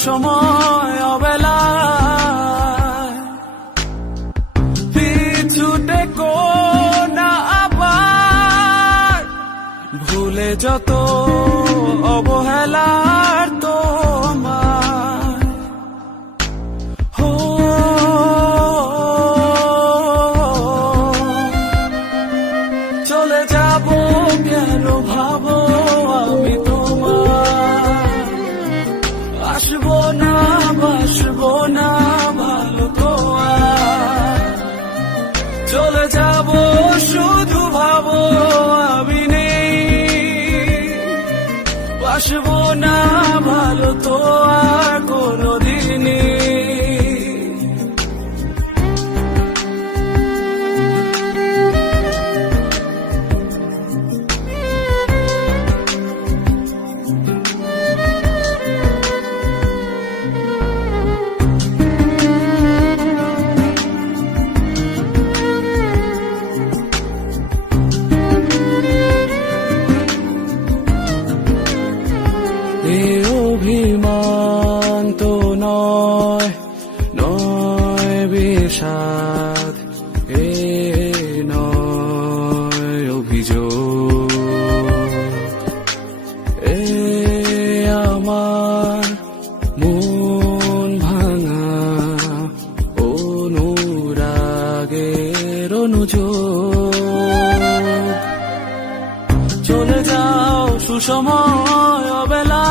সুসময় অবেলায় পিছু টেকো না আবার, ভুলে যত অবহেলার তোমায়। চলে যাব কেন ভাবো আমি তোমার, আসবো না বাসবো না ভালো তো আর। চলে যাব শুধু ভাবো আমি নেই, বাসবো না ভালো তো আর কোনোদিনই। অভিমান তো নয়, নয় বিষাদ, এ নয় অভিযোগ, এ আমার মন ভাঙা অনুরাগের অনুযোগ। চলে যাও সুসময় অবেলা,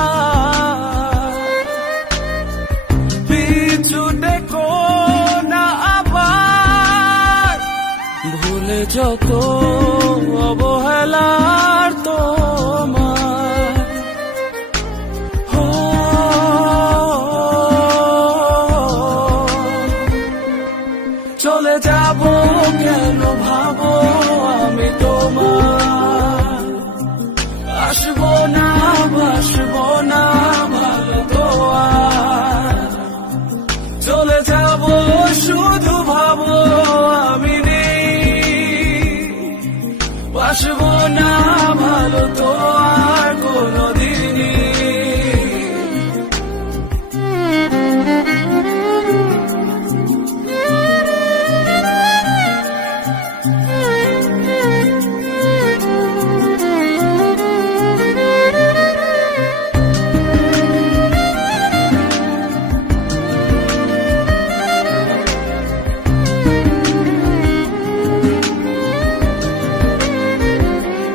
ভুলে যত অবহেলার তোমার। চলে যাব কেন ভাবো আমি তোমার, আসবো না বাসবো না ভালো তো আর। চলে যাব শুধু ভাবো আমি নেই, বাসবো না ভালো তো আর কোনোদিনই।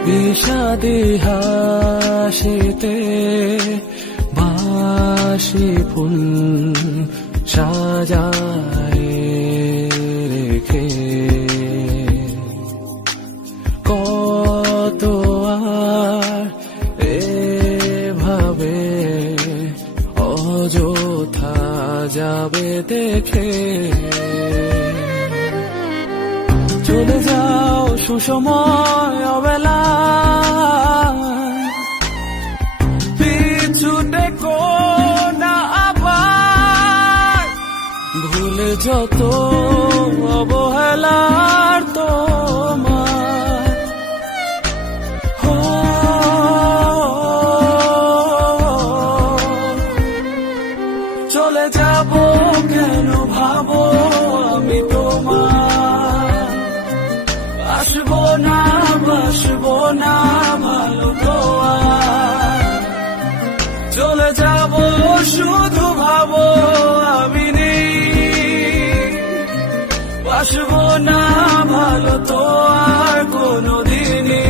বিষাদে হাসিতে বাসি ফুল সাজায় রেখে, কত আর এভাবে অযথা যাবে দেখে। চলে যাও সুসময় অবেলায়, পিছু টেকো না আবার, ভুলে যত অবহেলার তোমার। চলে যাব কেন ভাবো আমি তোমার, আসবো না বাসবো না ভালো তো আর। চলে যাব শুধু ভাবো আমি নেই, বাসবো না ভালো তো আর কোনোদিনই।